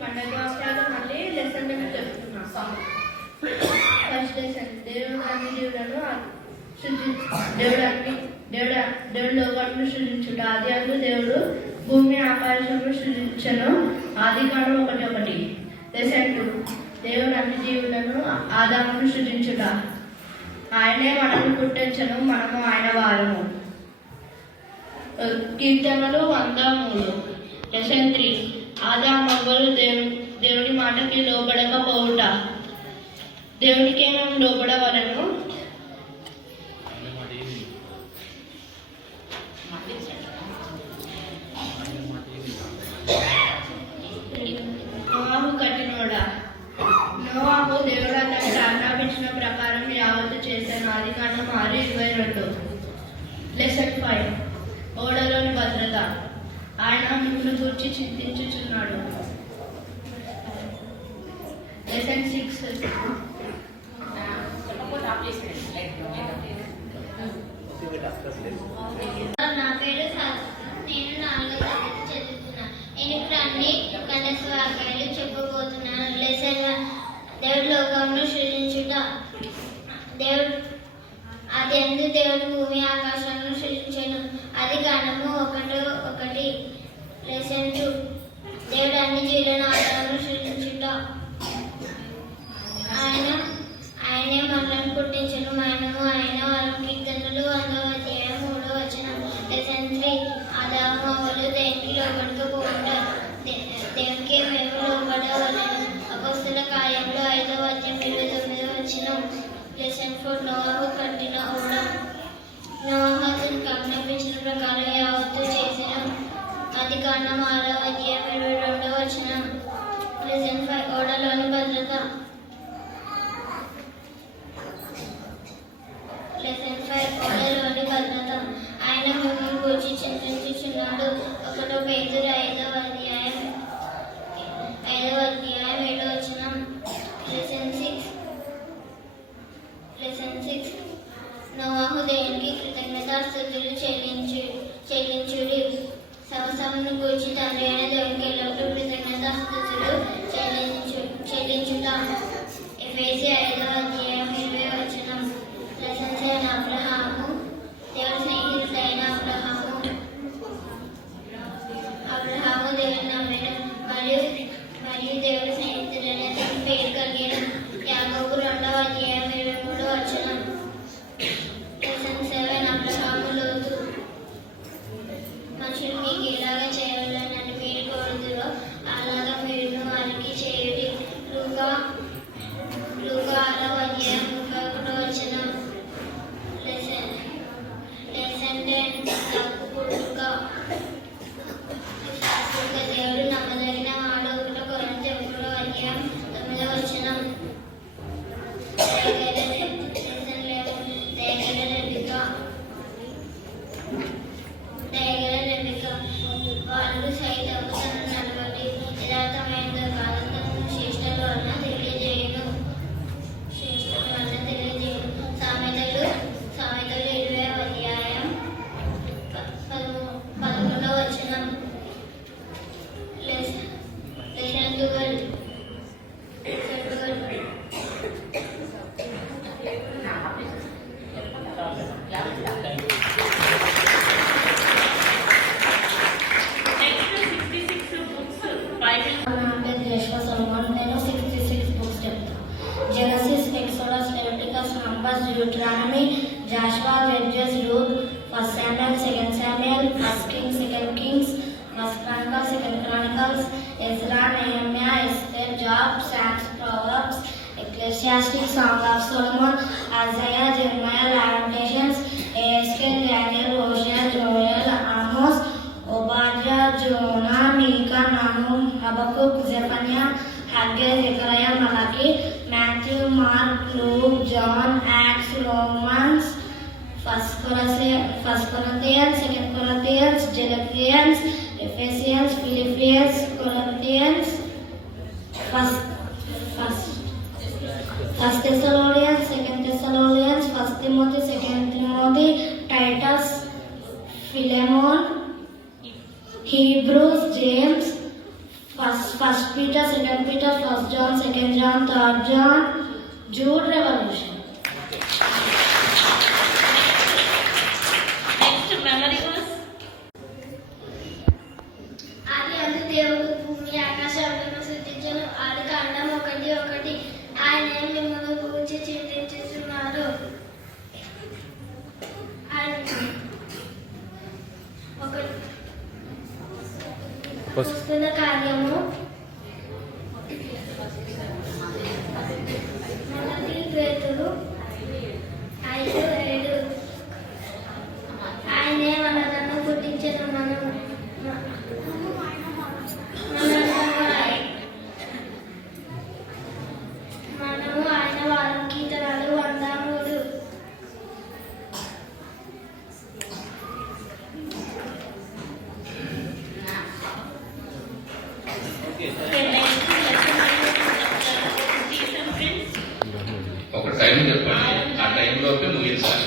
పండగ వాక్యాలు మళ్ళీ లెసన్ చెప్తున్నాం. ఫస్ట్ లెసన్ దేవుడు అన్ని జీవులను దేవుడు లోకాలను సృజించుట. ఆది అందు దేవుడు భూమి ఆకాశమును సృజించను. ఆదికాండం 1:1. లెసన్ 2 దేవుడు అన్ని జీవులను ఆదామును సృజించుట. ఆయనే మనము పుట్టించను, మనము ఆయన వారము. కీర్తనలు 103. లెసన్ 3 ఆదామవ్వలు దేవుని మాటకి లోబడకపోవుట. దేవునికే మేము లోబడవలను. నోవాహు కఠినోడా. నోవాహు దేవుడు అతనికి ఆజ్ఞాపించిన ప్రకారం యావత్తు చేశాను. ఆదికాండం 6:22. లెసన్ 5 ఓడలోని భద్రత. ఆయన మిమ్మల్ని గురించి చింతించుచున్నాడు. లెసన్ 6 నా పేరు నేను 4వ తరగతి చదువుతున్నా. నేను ఇప్పుడు అన్ని కనస వాక్యాలు చెప్పబోతున్నాను. లెసన్ 1 దేవుడు లోకమును సృజించుట. అది ఎందు దేవుడు భూమి ఆకాశాలను సృజించెను. ఆదికాండము 1:1. లెసన్ 2 దేవుడు అన్ని జీవులను ఆదామును సృజించుట. ఆయనే మనలను పుట్టించెను, మనము ఆయన వారం. కీర్తనలు 1:3. లెసన్ 3 ఆదాము అవ్వలు దేనికి లోబడకపోవుట. దేవునికి మేము లోబడవలెను. అపొస్తలుల కార్యములు 5:29. లెసన్ 4 నోవాహు కట్టిన ఓడ. నోవాహు అతనికి ఆజ్ఞాపించిన ప్రకారం యావత్తు చేసిన. ఆదికాండం 6:22. లెసన్ 5 ఓడలోని భద్రత. లెసన్ 5 ఓడలోని భద్రత. ఆయన మిమ్మల్ని గురించి చింతించుచున్నాడు. 1 పేతురు 5:7. లెసన్ 6 నోవాహు దేవునికి కృతజ్ఞతాస్తుతులు చెల్లించుడి. సమస్తమును గూర్చి తండ్రి అయిన దేవునికి ఎల్లప్పుడూ కృతజ్ఞతాస్తుతులు చెల్లించుట. ఎఫెసీ 5:20. లెసన్ 7 అబ్రహాము. దేవుని స్నేహితుడైన అబ్రహాము దేవుని నమ్మిన మరియు దేవుని స్నేహితుడైన పేరు కలిగిన యాకోబు 2:23. లెసన్ 7 అబ్రహాము లోతు. మనుషులు మీకు ఎలాగా చేయవాలని మీరు కోరుతురో అలాగా మీరు వారికి చేయుడి. లూకా 6:31. లెసన్ 10 తప్పు పుట్టుక. దేవుడు నమ్మదగిన వాడు. 1 కొరింథీ 1:9. వాళ్ళు సైతం తన నడవడి యథార్థమైన కాలంలో శ్రేష్టల వలన తెలియజేయను. సామెతలు 20:11. లెసన్ 12. నేను 66 books చెప్తాను. Genesis, Exodus, Leviticus, Numbers, Deuteronomy, Joshua, Judges, Ruth, 1 Samuel, 2 Samuel, 1 Kings, 2 Kings, 1 Chronicles, 2 Chronicles, Ezra, Nehemiah, Esther, Job, Psalms, Proverbs, Ecclesiastes, Song of Solomon, Isaiah, Jeremiah, Lamentations, Ezekiel, Daniel, Hosea, Joel, Amos, Obadiah, Jonah, Micah, Nahum, Habakkuk, Zephaniah, Haggai, Zechariah, Malachi, Matthew, Mark, Luke, John, Acts, Romans, 1 Corinthians, 2 Corinthians, Galatians, Ephesians, Philippians, Corinthians, 1 Thessalonians, 2 Thessalonians, 1 Timothy, 2 Timothy, Titus, Philemon, Hebrews, James, 1 First Peter, Second Peter, First John, Second John, Third John, Jude, Revelation. Next memory verse. ఆది అందు దేవుడు భూమి ఆకాశాలను సృష్టించెను. ఆది కాండం 1:1. ఆయన మిమ్మల్ని గురించి చింతించుచున్నారు. వస్తున్న కార్యము మొదటి పేతురు 5:7. ఆయనే మనలను పుట్టించిన మనము ఆయన వారం కీర్తనలు 103. ఒక టైం చెప్పండి, ఆ టైంలోపే ముగించాలి.